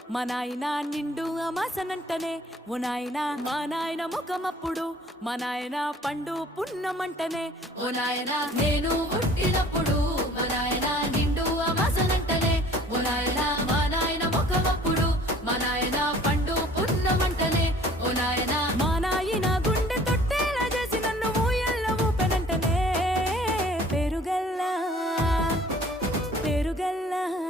మా నాయన నిండు అమాసనంటనే ఓ నాయన మా నాయన ముఖమప్పుడు మా నాయన పండు పున్నమంటనే ఓ నాయన నేను పుట్టినప్పుడు